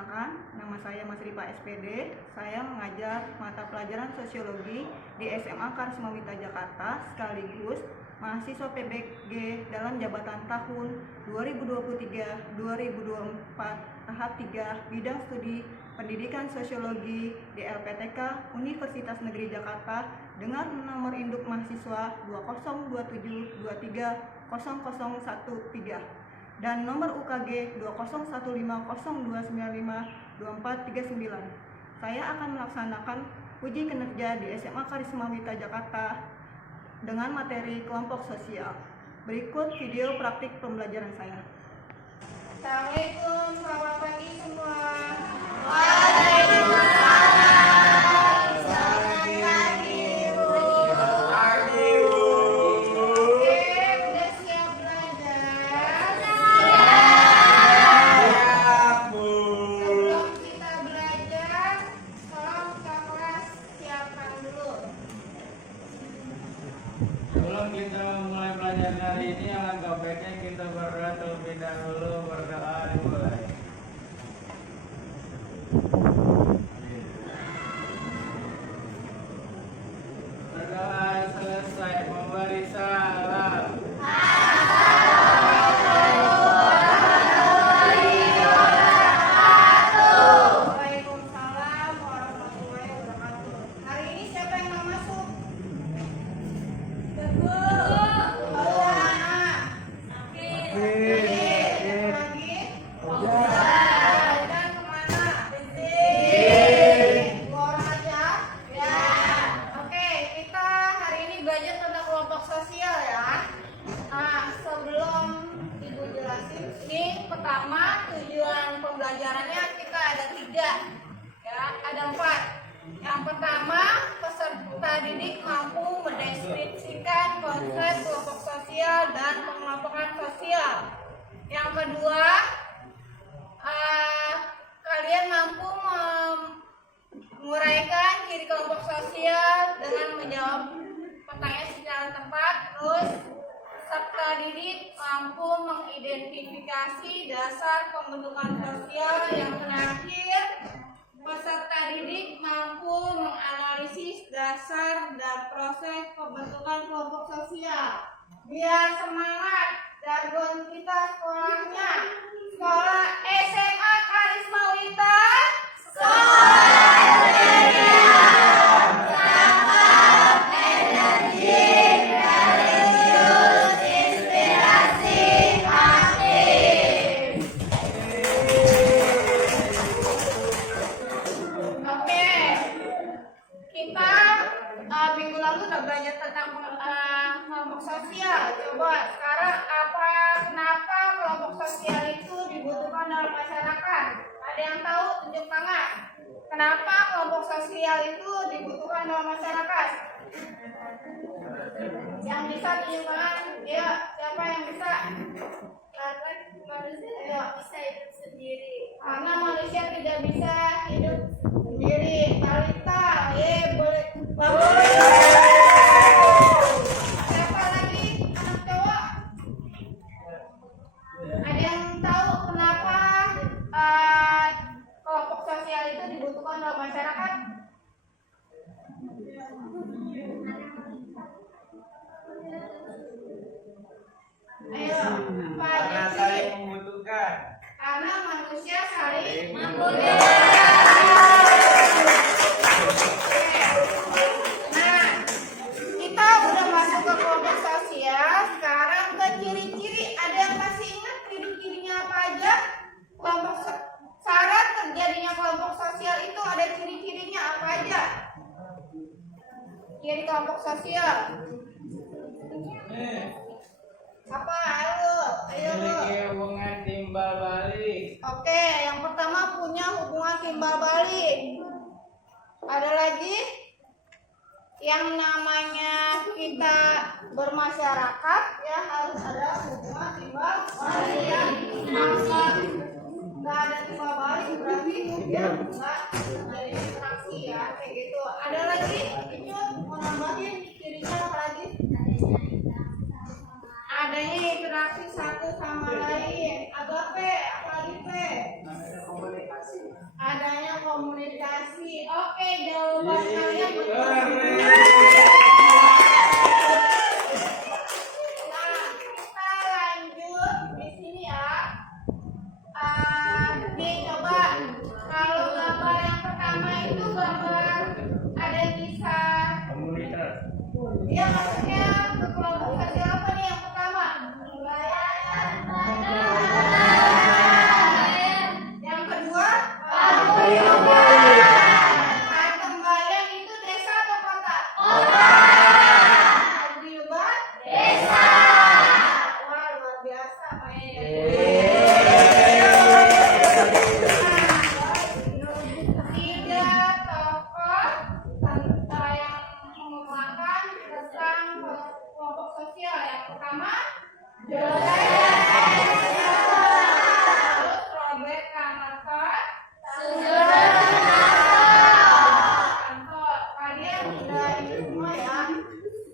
Perkenalkan, nama saya Mas Ripa SPD. Saya mengajar mata pelajaran sosiologi di SMA Karisma Wita Jakarta sekaligus mahasiswa PBG dalam jabatan tahun 2023-2024 tahap 3 bidang studi pendidikan sosiologi di LPTK Universitas Negeri Jakarta dengan nomor induk mahasiswa 2027230013 dan nomor UKG 201502952439. Saya akan melaksanakan uji kinerja di SMA Karisma Wita Jakarta dengan materi kelompok sosial. Berikut video praktik pembelajaran saya. Assalamualaikum, selamat pagi semua. Sebelum kita mulai pelajaran hari ini, alangkah baiknya kita berdoa terlebih dahulu. Berdoa dimulai. Berdoa selesai, memberi salam. Waalaikumsalam warahmatullahi wabarakatuh. Hari ini siapa yang mau masuk? Pertama, tujuan pembelajarannya kita ada 3, ya, ada 4. Yang pertama, peserta didik mampu mendeskripsikan konsep kelompok sosial dan pengelompokan sosial. Yang kedua, kalian mampu menguraikan ciri kelompok sosial dengan menjawab pertanyaan secara tepat. Terus peserta didik mampu mengidentifikasi dasar pembentukan sosial. Yang terakhir, peserta didik mampu menganalisis dasar dan proses pembentukan kelompok sosial. Biar semangat, jargon kita sekolahnya sekolah SMA Karisma Wita. Minggu lalu udah belajar tentang kelompok sosial. Coba sekarang kenapa kelompok sosial itu dibutuhkan dalam masyarakat? Ada yang tahu? Tunjuk tangan. Kenapa kelompok sosial itu dibutuhkan dalam masyarakat? Yang bisa tunjuk tangan? Ya, siapa yang bisa? Manusia bisa hidup sendiri. Karena manusia tidak bisa hidup sendiri. Talita, boleh. Siapa lagi anak cowok? Ada yang tahu kenapa kelompok sosial itu dibutuhkan dalam masyarakat? Ayo, Karena saling membutuhkan. karena manusia saling membutuhkan. Nah, kita udah masuk ke kelompok sosial. Sekarang ke ciri-ciri. Ada yang masih ingat ciri-cirinya apa aja? Syarat terjadinya kelompok sosial itu ada ciri-cirinya apa aja? Ciri kelompok sosial apa? Ayo lu. Memiliki hubungan timbal balik. Oke, yang pertama punya hubungan timbal balik. Ada lagi yang namanya kita bermasyarakat, ya harus ada hubungan timbal balik. Ya, nggak ada timbal balik berarti ya nggak jadi interaksi, ya kayak gitu. Ada lagi, itu mau nambahin cirinya apa lagi? Adanya interaksi satu sama lain. Agape, apalagi IP? Adanya komunikasi. Oke, jawaban kalian betul. Nah, kita lanjut di sini ya. Nih coba, kalau gambar yang pertama itu gambar ada kisah. Komunitas. Iya, maksudnya ke kelompok sosial apa nih yang pertama? Yang kedua? Patembayan itu desa atau kota? Paguyuban? Desa. Wah, luar biasa tiga tokoh yang mengembangkan tentang kelompok sosial. Yang pertama, terus Robert Kamarkot, kantor. Kalian sudah ini semua ya.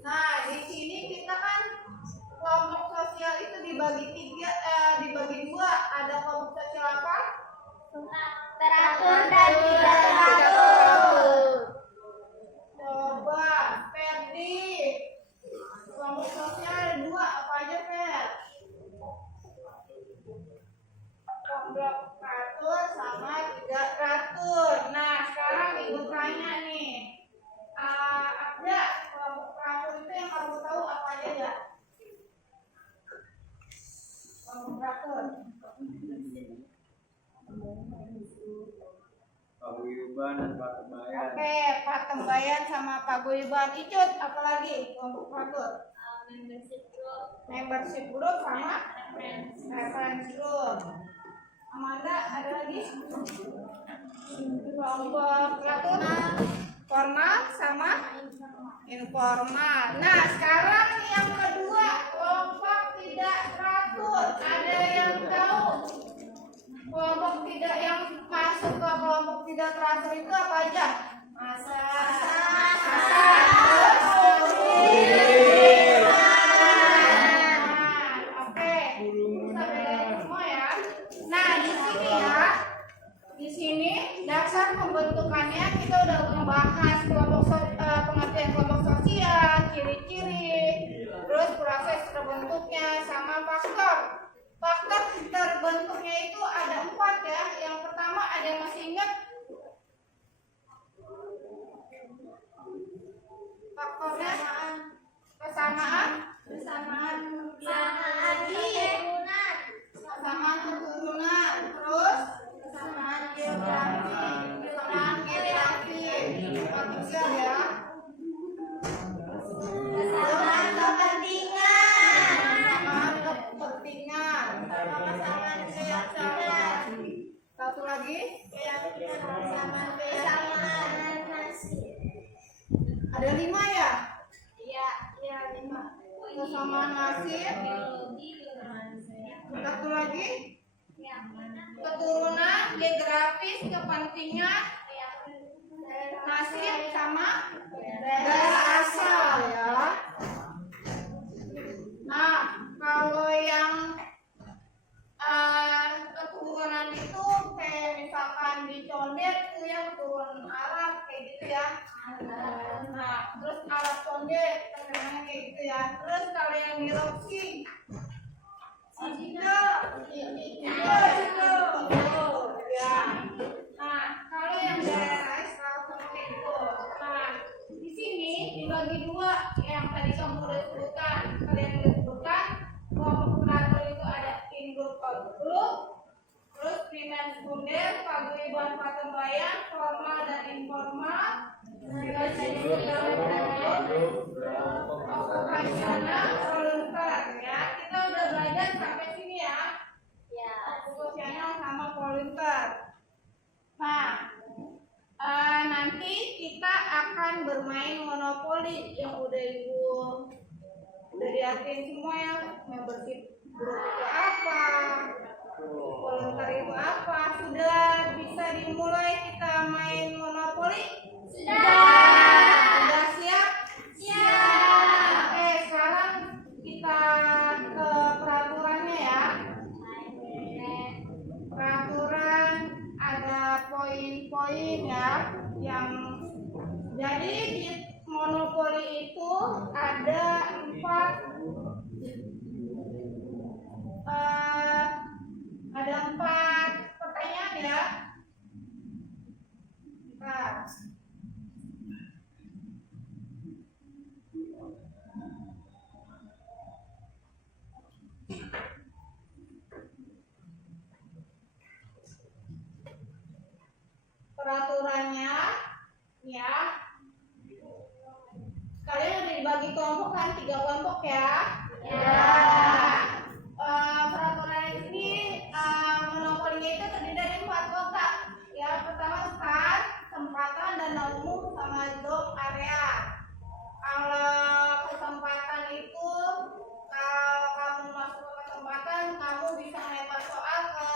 Nah, di sini kita kan kelompok sosial itu dibagi dibagi dua. Ada kelompok sosial apa? Teratur dan tidak teratur. Coba, Ferdi. Kelompok sosial ada dua, apa aja, Fer? Kelompok teratur sama tidak teratur. Nah, sekarang Ibu tanya nih. Ada kelompok teratur itu yang kamu tahu apa aja ya? Kelompok teratur. Paguyuban dan patembayan. Oke, Patembayan sama Paguyuban. Icut, apalagi kelompok teratur? Membership group sama reference group. Amanda, ada lagi? Kelompok teratur formal sama informal. Nah, sekarang yang kedua, kelompok tidak teratur. Ada yang tahu kelompok tidak yang masuk ke kelompok tidak teratur itu apa aja? Masa. Oke, sampai dari semua ya. Nah, di sini ya, di sini dasar pembentukannya kita udah membahas pengertian kelompok sosial, ciri-ciri, terus proses terbentuknya sama faktor. Faktor terbentuknya itu ada 4 ya. Yang pertama ada yang masih ingat? Faktornya kesamaan keturunan, terus kesamaan geografi, ketiga ya. Kesamaan kepentingan, satu lagi ada 5 ya? Iya, 5. Kesamaan nasib, satu lagi keturunan, geografis, kepentingan, nasib sama daerah asal ya. Nah, kalau yang keturunan itu kayak misalkan di Condet itu ya keturunan Arab kayak gitu ya. Nah, terus Arab Condet namanya kayak gitu ya. Terus kalau yang di Rocky ya. Nah, kalau yang daerah Israel seperti itu. Nah, di sini dibagi dua yang tadi kamu udah sebutkan. Kalian udah sebutkan kelompok teratur itu ada in group, out group, terus primer sekunder, paguyuban, patembayan, formal dan informal, okupasional, volunteer ya. Kita udah belajar sampai sini ya. Okupasional sama volunteer. Nah, nanti kita akan bermain monopoli yang udah diartiin semua ya. Membership group itu apa, volunteer itu apa. Sudah bisa dimulai kita main monopoli? Sudah siap? Oke, sekarang kita ke peraturannya ya. poin-poin ya yang jadi di monopoli itu ada empat pertanyaan ya. Nah, peraturannya ya, kalian udah dibagi kelompok kan, 3 kelompok ya. Peraturan ini monopolinya itu terdiri dari 4 kotak ya. Pertama start, kesempatan, dana umum, sama zone area. Kalau kesempatan itu, kalau kamu masuk ke kesempatan, kamu bisa lempar soal ke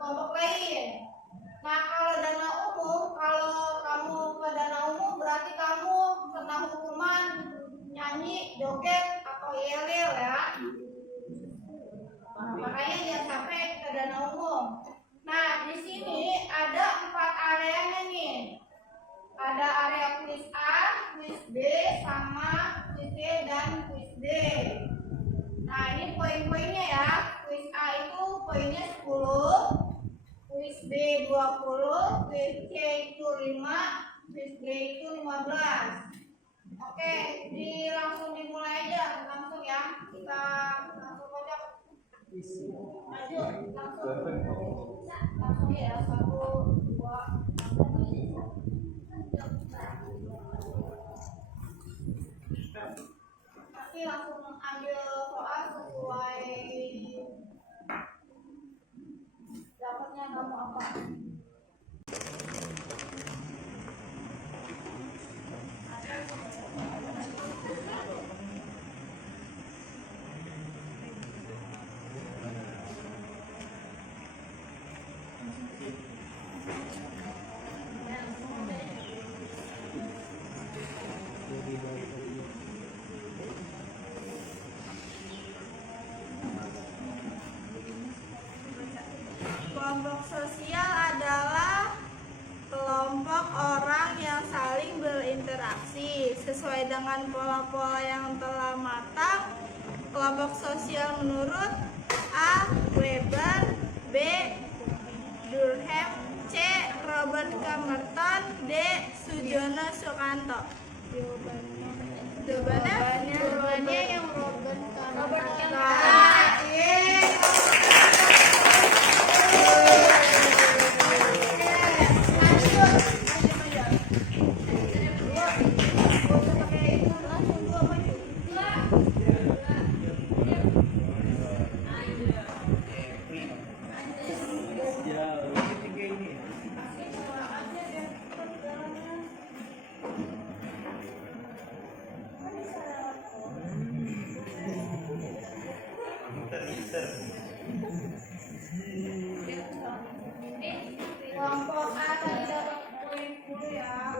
kelompok lain. Nah, kalau dana umum, kalau kamu ke dana umum berarti kamu kena hukuman nyanyi, joget, atau yel-yel ya. Makanya jangan sampai ke dana umum. Nah, di sini ada 4 areanya nih. Ada area kuis A, kuis B, sama kuis C dan kuis D. Nah, ini poin-poinnya ya. Kuis A itu poinnya 10. Kuis B 20, kuis C itu 5, kuis D itu 15. Oke, langsung dimulai aja, langsung ya. Kita langsung kocok. Maju, langsung ya. 1, 2. Nanti langsung ambil soal sesuai dapatnya kamu apa. Kelompok sosial adalah kelompok orang yang saling berinteraksi sesuai dengan pola-pola yang telah matang. Kelompok sosial menurut A. Weber, B. Durkheim, C. Robert Camerton, D. Sujono Sukanto. Jawabannya yang Robert Camerton. Kelompok A tadi dapat poin 10 ya.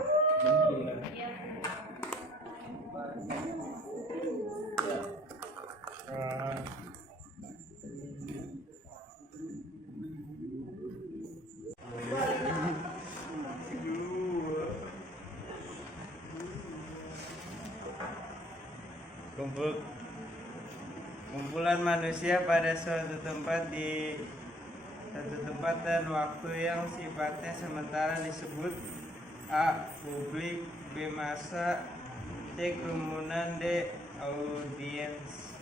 Kumpulan manusia pada suatu tempat dan waktu yang sifatnya sementara disebut A. Publik, B. Massa, C. Kerumunan, D. Audiens.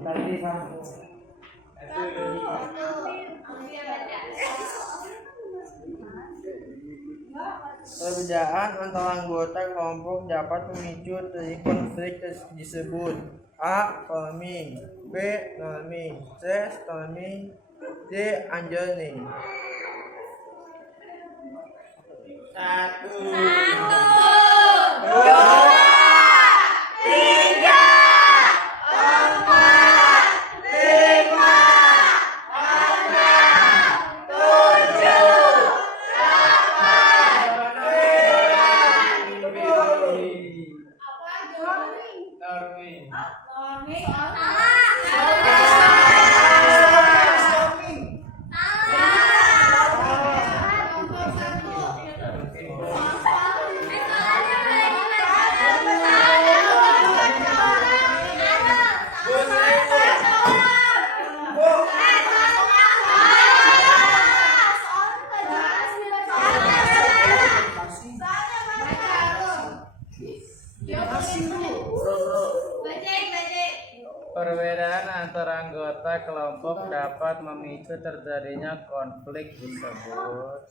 Tadi sambung. Perbedaan antara anggota kelompok dapat memicu terjadi konflik disebut A. Forming, B. Norming, C. Storming, D. Unjoining. Satu, dua, tiga, empat, lima, enam, tujuh, Perbedaan antara anggota kelompok dapat memicu terjadinya konflik disebut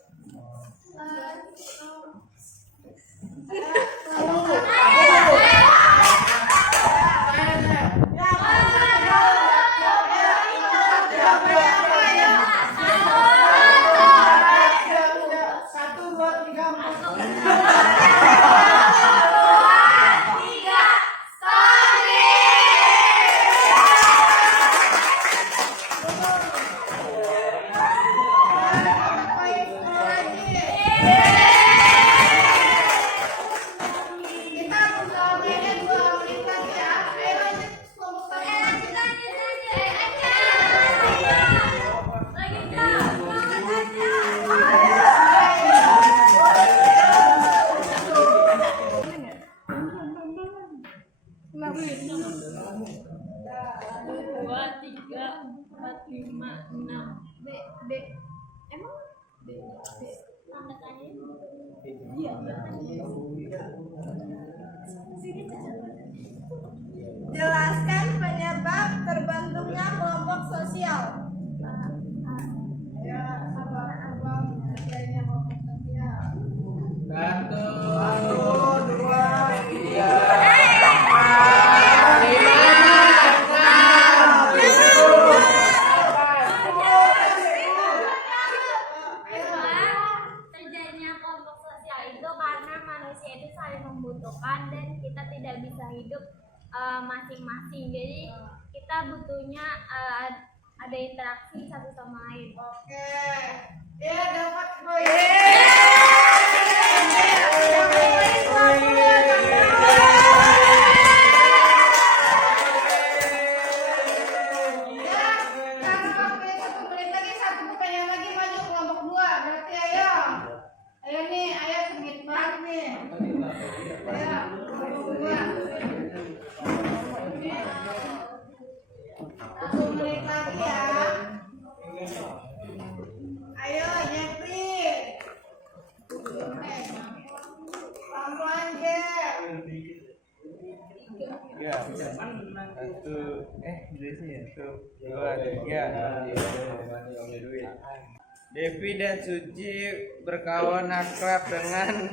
Jelaskan penyebab terbentuknya kelompok sosial. Ya, apa adanya kelompok sosial? Satu, dua, tiga. Terjadinya kelompok sosial itu karena manusia itu saling membutuhkan dan kita tidak bisa hidup masing-masing. Jadi kita butuhnya ada interaksi satu sama lain. Oke. Ya, dapat poin. Devi dan Suci berkawan akrab dengan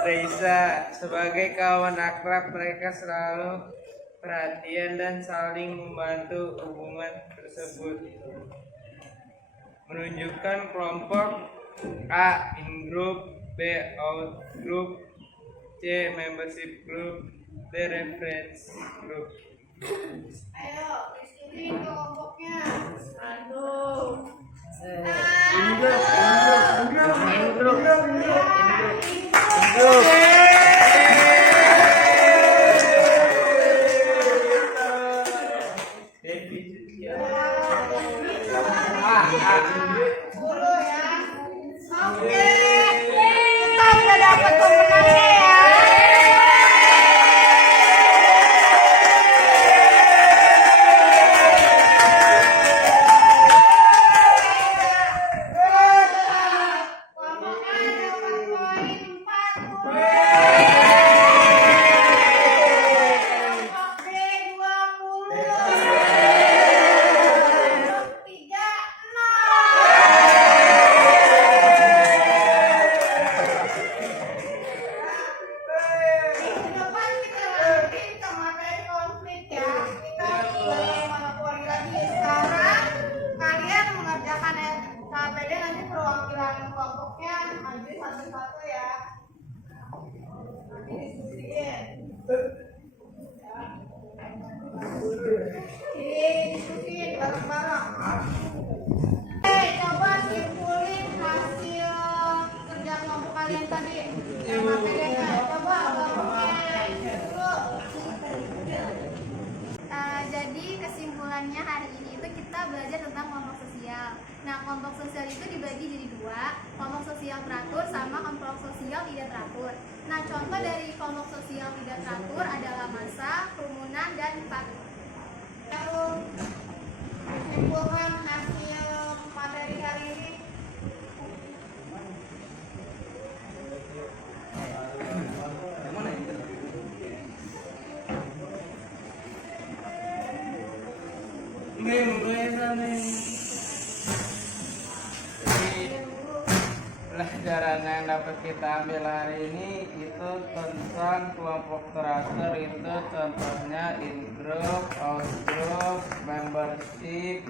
Reza. Sebagai kawan akrab, mereka selalu perhatian dan saling membantu. Hubungan tersebut menunjukkan kelompok A in group, B out group, C membership group, D reference group. Ayo, isi kelompoknya. Aduh. Oke, kita udah dapat pemenangnya ya. Diskusiin bareng-bareng. Coba simpulin hasil kerja kelompok kalian tadi. Sama PDK. Coba gabungin dulu. Jadi kesimpulannya hari ini itu kita belajar tentang kelompok sosial. Nah, kelompok sosial itu dibagi jadi dua, kelompok sosial teratur sama kelompok sosial tidak teratur. Nah, contoh dari kelompok sosial tidak teratur adalah massa, kerumunan, dan partai. Lalu simpulkan hasil materi hari ini. Pelajaran yang dapat kita ambil hari ini itu tentang kelompok teratur, itu contohnya in group, out group, membership,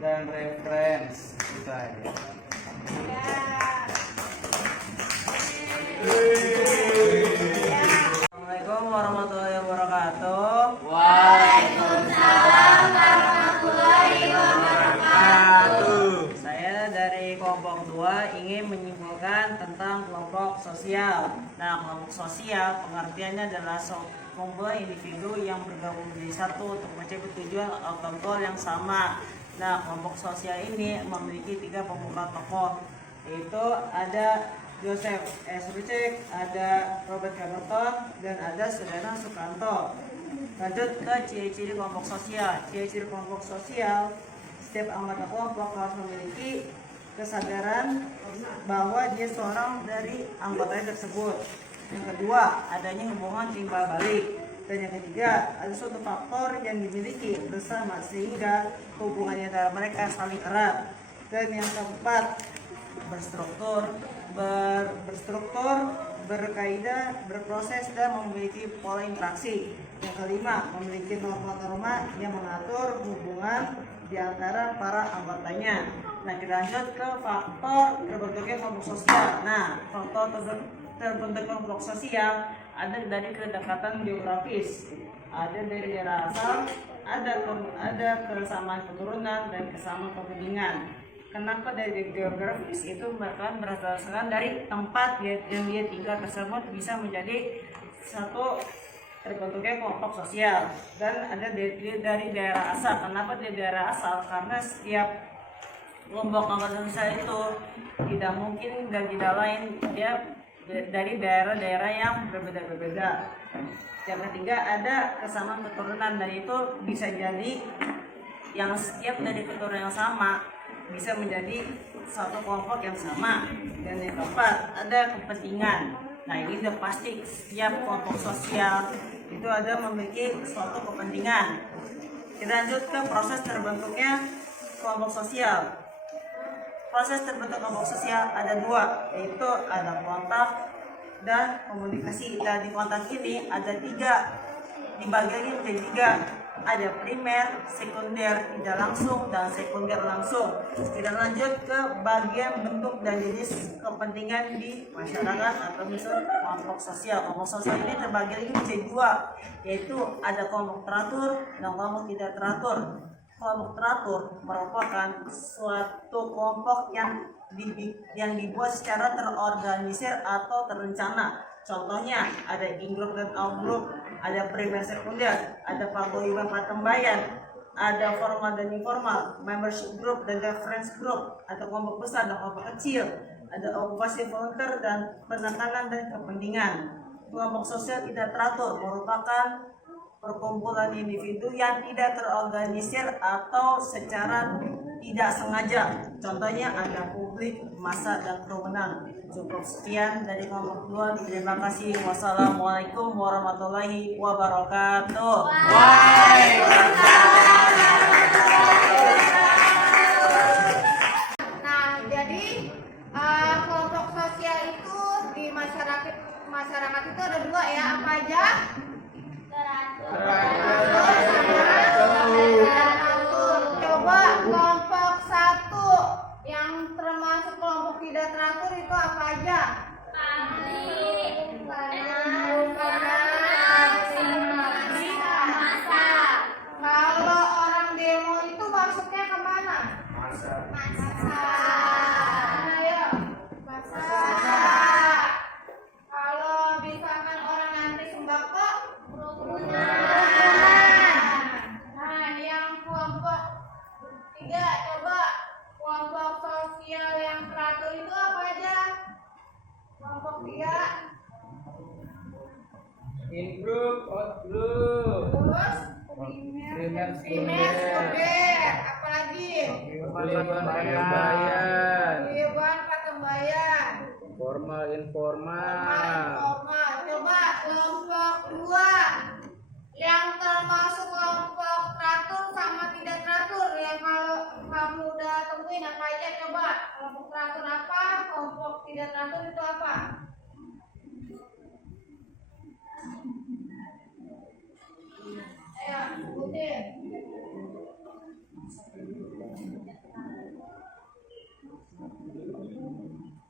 dan reference. Itu aja. Assalamualaikum warahmatullahi wabarakatuh. Waalaikumsalam warahmatullahi wabarakatuh. Saya dari kelompok 2 ingin menyimpulkan tentang kelompok sosial. Nah, kelompok sosial pengertiannya adalah kumpulan individu yang bergabung menjadi satu untuk mencapai tujuan atau goal yang sama. Nah, kelompok sosial ini memiliki 3 pemuka tokoh, yaitu ada Joseph S. Rucek, ada Robert Camerton, dan ada Sudana Sukanto. Lanjut ke ciri-ciri kelompok sosial. Ciri-ciri kelompok sosial, setiap anggota kelompok harus memiliki kesadaran bahwa dia seorang dari anggotanya tersebut. Yang kedua, adanya hubungan timbal balik. Dan yang ketiga, ada suatu faktor yang dimiliki bersama sehingga hubungan antara mereka saling erat. Dan yang keempat, berstruktur, berkaidah, berproses, dan memiliki pola interaksi. Yang kelima, memiliki norma-norma yang mengatur hubungan di antara para anggotanya. Nah, kita lanjut ke faktor terbentuknya kelompok sosial. Nah, faktor terbentuk kelompok sosial ada dari kedekatan geografis, ada dari daerah asal, ada kesamaan keturunan dan kesamaan kepentingan. Kenapa dari geografis? Itu bahkan berdasarkan dari tempat yang dia tinggal tersebut bisa menjadi satu terbentuknya kelompok sosial. Dan ada dari daerah asal. Kenapa dari daerah asal? Karena setiap kelompok anggota sosial itu tidak mungkin dan tidak lain dia dari daerah-daerah yang berbeda-berbeda. Yang ketiga, ada kesamaan keturunan, dan itu bisa jadi yang setiap dari keturunan yang sama bisa menjadi satu kelompok yang sama. Dan yang keempat, ada kepentingan. Nah, ini udah pasti setiap kelompok sosial itu ada memiliki suatu kepentingan. Kita lanjut ke proses terbentuknya kelompok sosial. Proses terbentuk kelompok sosial ada 2, yaitu ada kontak dan komunikasi. Dan di kontak ini ada 3, dibagi lagi menjadi 3. Ada primer, sekunder tidak langsung, dan sekunder langsung. Kita lanjut ke bagian bentuk dan jenis kepentingan di masyarakat atau misalnya kelompok sosial. Kelompok sosial ini terbagi lagi menjadi 2, yaitu ada kelompok teratur dan kelompok tidak teratur. Kelompok teratur merupakan suatu kelompok yang dibuat secara terorganisir atau terencana. Contohnya ada in-group dan out-group, ada primer sekunder, ada paguyuban patembayan, ada formal dan informal, membership group dan reference group, ada kelompok besar dan kelompok kecil, ada okupasi volunteer dan penekanan dan kepentingan. Kelompok sosial tidak teratur merupakan perkumpulan individu yang tidak terorganisir atau secara tidak sengaja. Contohnya ada publik, massa, dan kerumunan. Cukup sekian dari kelompok 2. Terima kasih. Wassalamualaikum warahmatullahi wabarakatuh. Nah, jadi kelompok sosial itu di masyarakat itu ada 2 ya, apa aja? Coba kelompok 1 yang termasuk kelompok tidak teratur itu apa aja? Ayo, masa. Kalau misalkan orang ngantri sembako, nah, yang kelompok 3, coba kelompok sosial yang teratur itu apa aja? Kelompok 3. In group, out group. Terus Primer, primer, sekunder, apalagi Patembayan. Iwan Patembayan, Formal, informal. formal. Coba kelompok 2 yang termasuk kelompok teratur sama tidak teratur yang kalau kamu udah temuin apa aja, coba kelompok teratur apa, kelompok tidak teratur itu apa? Ayo, sebutin.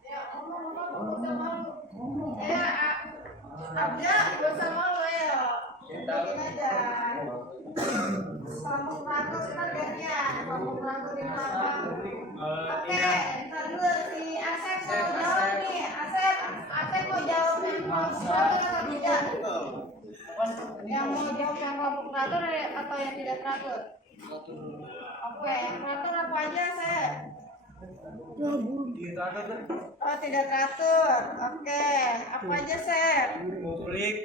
Ya, ngomong, gak usah malu. Abda, gak usah malu ya. Sebutin aja. Kelompok teratur kita gantian. Kelompok teratur itu apa? Oke, ntar dulu si Asep mau jawab nih. Asep mau jawab yang kelompok teratur atau tidak? Yang mau jawab yang kelompok teratur atau yang tidak teratur? Oke, yang teratur apa aja, Sep? Oh, tidak teratur. Oke, apa aja, Sep? Publik,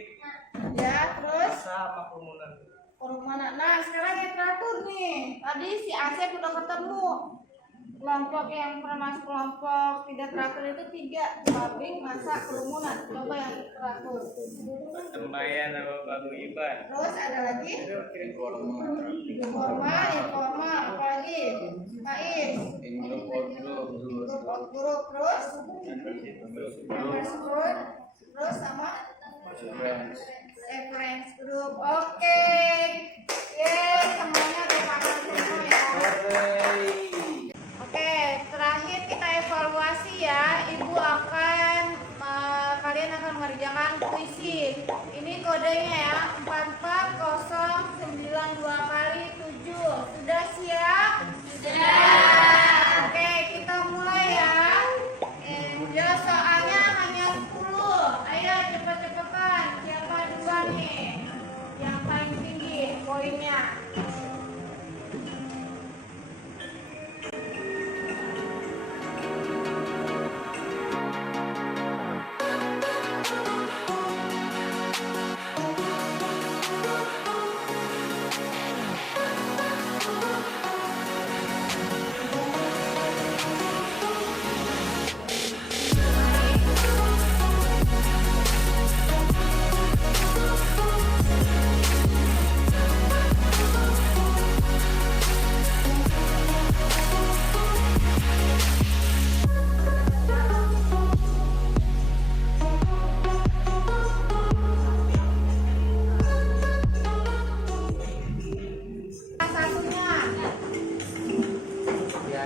Ya, terus? sama kerumunan. Kerumunan. Nah, sekarang yang teratur nih. Tadi si Asep udah ketemu. Kelompok yang termasuk kelompok tidak teratur itu 3, pabrik, masa, kerumunan. Coba yang teratur. Patembayan sama paguyuban. Terus ada lagi? Informal, apa lagi? Kais. Grup, terus? Members group, terus sama? Reference group. Oke. Semuanya udah paham semua ya. Oke, terakhir kita evaluasi ya. Ibu akan kalian akan mengerjakan puisi. Ini kodenya ya, 44092 kali 7. Sudah siap? Sudah. Oke, kita mulai ya. Ya, soalnya hanya 10. Ayo cepet-cepetan. Siapa duluan nih? Yang paling tinggi poinnya.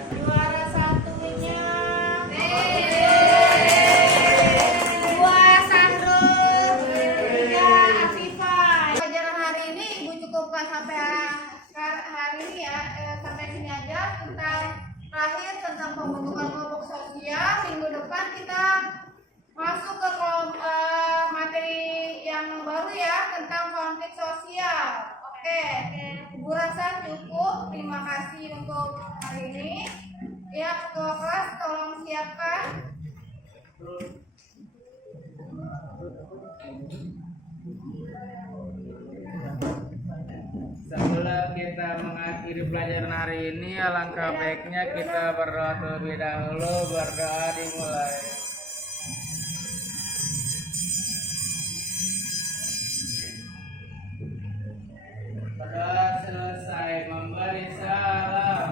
Juara satunya dua Sandro, 3 Afifah. Pelajaran hari ini Ibu cukupkan sampai hari ini ya, sampai sini aja terakhir tentang pembentukan kelompok sosial. Minggu depan kita masuk ke materi yang baru ya, tentang konflik sosial. Oke, Ibu rasa cukup. Terima kasih untuk hari ini. Ya, ketua kelas tolong siapkan. Sebelum kita mengakhiri pelajaran hari ini, alangkah baiknya kita berdoa terlebih dahulu. Berdoa dimulai. Berdoa selesai, memberi salam.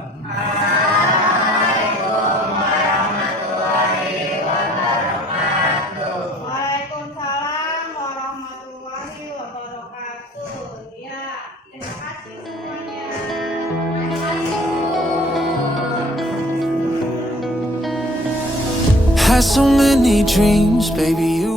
Waalaikumsalam warahmatullahi wabarakatuh. Ya, terima kasih semuanya. Had so many dreams, baby, you